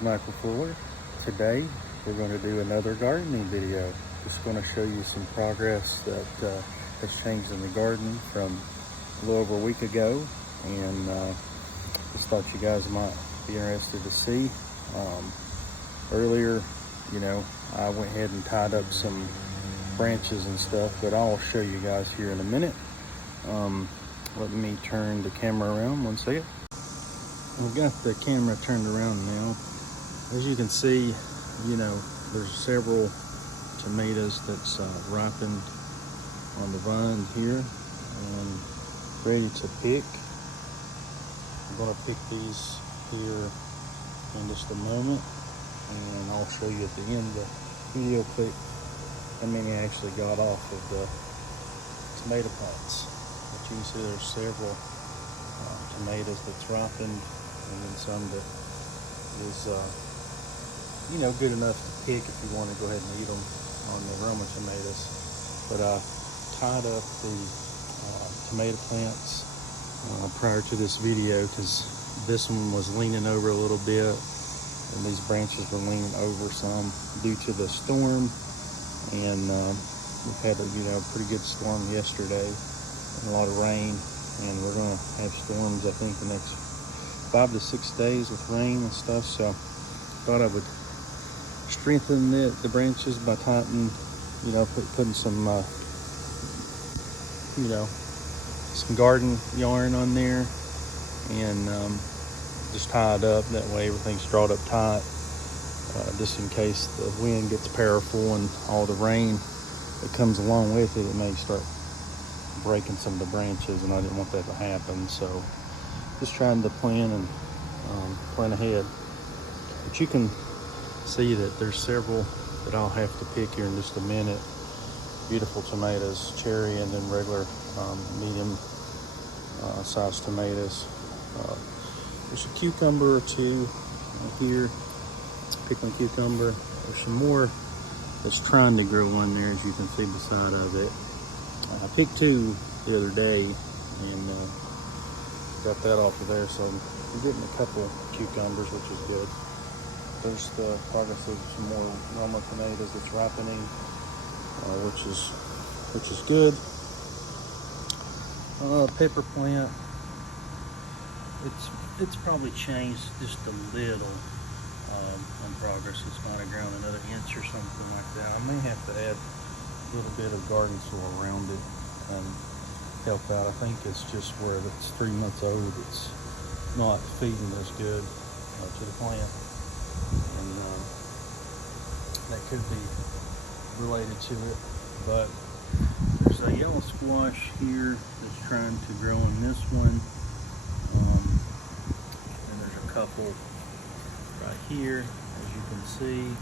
is Michael Fuller. Today we're going to do another gardening video. Just going to show you some progress that has changed in the garden from a little over a week ago, and just thought you guys might be interested to see. Earlier, I went ahead and tied up some branches and stuff, but I'll show you guys here in a minute. Let me turn the camera around one second. We've got the camera turned around now. As you can see, there's several tomatoes that's ripened on the vine here and ready to pick. I'm going to pick these here in just a moment, and I'll show you at the end of the video clip how many I actually got off of the tomato plants. But you can see there's several tomatoes that's ripened, and then some that is good enough to pick if you want to go ahead and eat them on the Roma tomatoes. But I tied up the tomato plants prior to this video because this one was leaning over a little bit, and these branches were leaning over some due to the storm. And we've had a pretty good storm yesterday and a lot of rain, and we're going to have storms I think the next 5 to 6 days with rain and stuff. So I thought I would strengthen the branches by tightening, putting some some garden yarn on there, and just tie it up. That way everything's drawn up tight, just in case the wind gets powerful and all the rain that comes along with it, it may start breaking some of the branches, and I didn't want that to happen. So just trying to plan and plan ahead. But you can see that there's several that I'll have to pick here in just a minute. Beautiful tomatoes, cherry and then regular medium sized tomatoes. There's a cucumber or two here, pickling cucumber. There's some more that's trying to grow on there, as you can see beside of it. I picked 2 the other day and got that off of there, so I'm getting a couple cucumbers, which is good. There's the progress of some more Roma tomatoes that's ripening, which is good. Pepper plant, it's probably changed just a little in progress. It's might have grown another inch or something like that. I may have to add a little bit of garden soil around it and help out. I think it's just where it's 3 months old, it's not feeding as good to the plant, and that could be related to it. But there's a yellow squash here that's trying to grow in this one, and there's a couple right here, as you can see.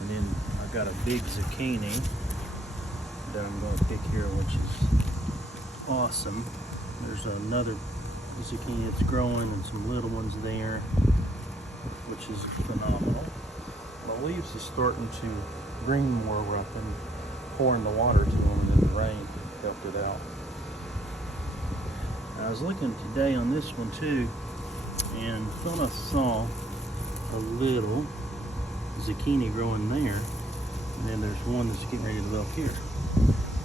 And then I've got a big zucchini that I'm going to pick here, which is awesome. There's another zucchini that's growing and some little ones there, which is phenomenal. The leaves is starting to green more where I've been pouring the water to them, and then the rain helped it out. I was looking today on this one too, and thought I saw a little zucchini growing there, and then there's one that's getting ready to develop here,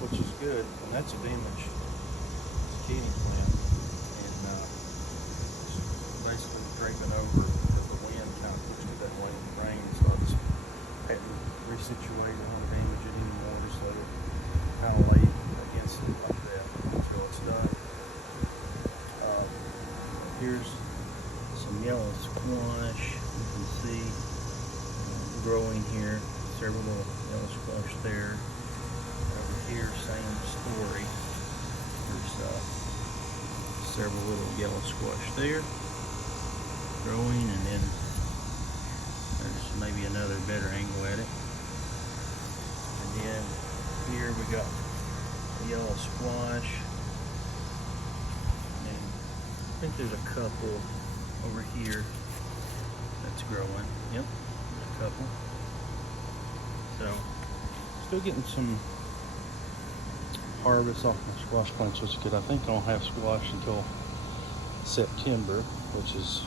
which is good. And that's a damaged zucchini plant, and basically draping over with the wind, kind of pushed it that way in the rain. So I just had to resituate. I don't want to damage it anymore, so it kind of laid against it like that until it's done. Here's some yellow squash. You can see growing here, several little yellow squash there. Over here, same story. There's several little yellow squash there growing, and then there's maybe another better angle at it. And then here we got the yellow squash, and I think there's a couple over here that's growing. Yep, there's a couple. So still getting some harvest off my squash plants, which is good. I think I don't have squash until September, which is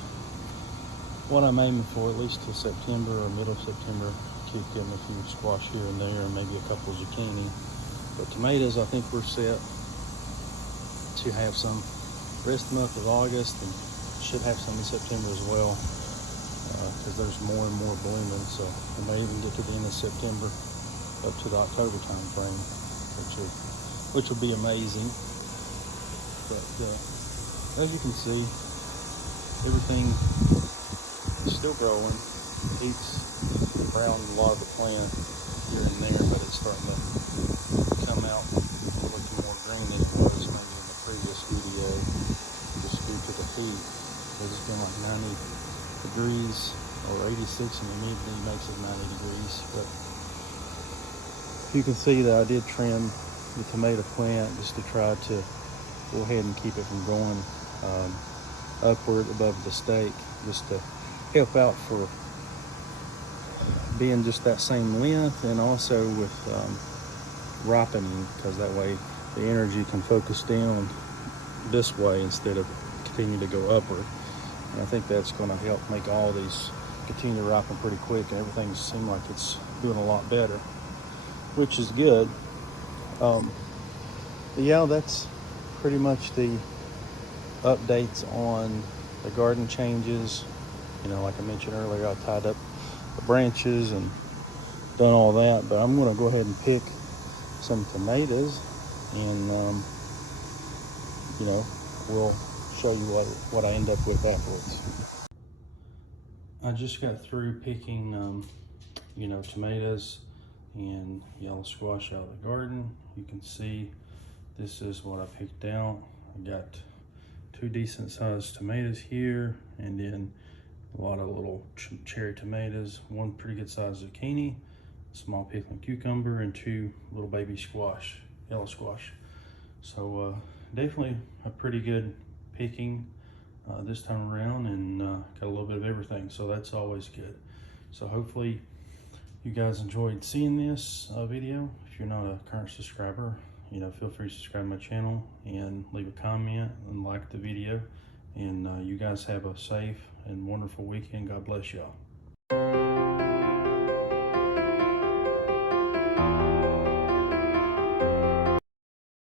what I'm aiming for, at least till September or middle of September, keep getting a few squash here and there, and maybe a couple of zucchini. But tomatoes, I think we're set to have some rest month of August, and should have some in September as well, because there's more and more blooming. So we may even get to the end of September up to the October time frame, which will be amazing. But as you can see, everything is still growing. Heat's browned a lot of the plant here and there, but it's starting to come out looking more green than it was maybe in the previous video, just due to the heat. It's been like 90 degrees or 86, and the humidity makes it 90 degrees. But you can see that I did trim the tomato plant just to try to go ahead and keep it from going upward above the stake, just to help out for being just that same length, and also with ripening, because that way the energy can focus down this way instead of continue to go upward. And I think that's going to help make all these continue to ripen pretty quick, and everything seems like it's doing a lot better, which is good. But yeah, that's pretty much the updates on the garden changes. You know, like I mentioned earlier, I tied up the branches and done all that, but I'm going to go ahead and pick some tomatoes, and you know, we'll show you what I end up with afterwards. I just got through picking you know, tomatoes and yellow squash out of the garden. You can see this is what I picked out. I got 2 decent sized tomatoes here, and then a lot of little cherry tomatoes, 1 pretty good sized zucchini, small pickling cucumber, and 2 little baby squash, yellow squash. So definitely a pretty good picking this time around, and got a little bit of everything, so that's always good. So hopefully you guys enjoyed seeing this video. If you're not a current subscriber, you know, feel free to subscribe to my channel and leave a comment and like the video. And you guys have a safe and wonderful weekend. God bless y'all.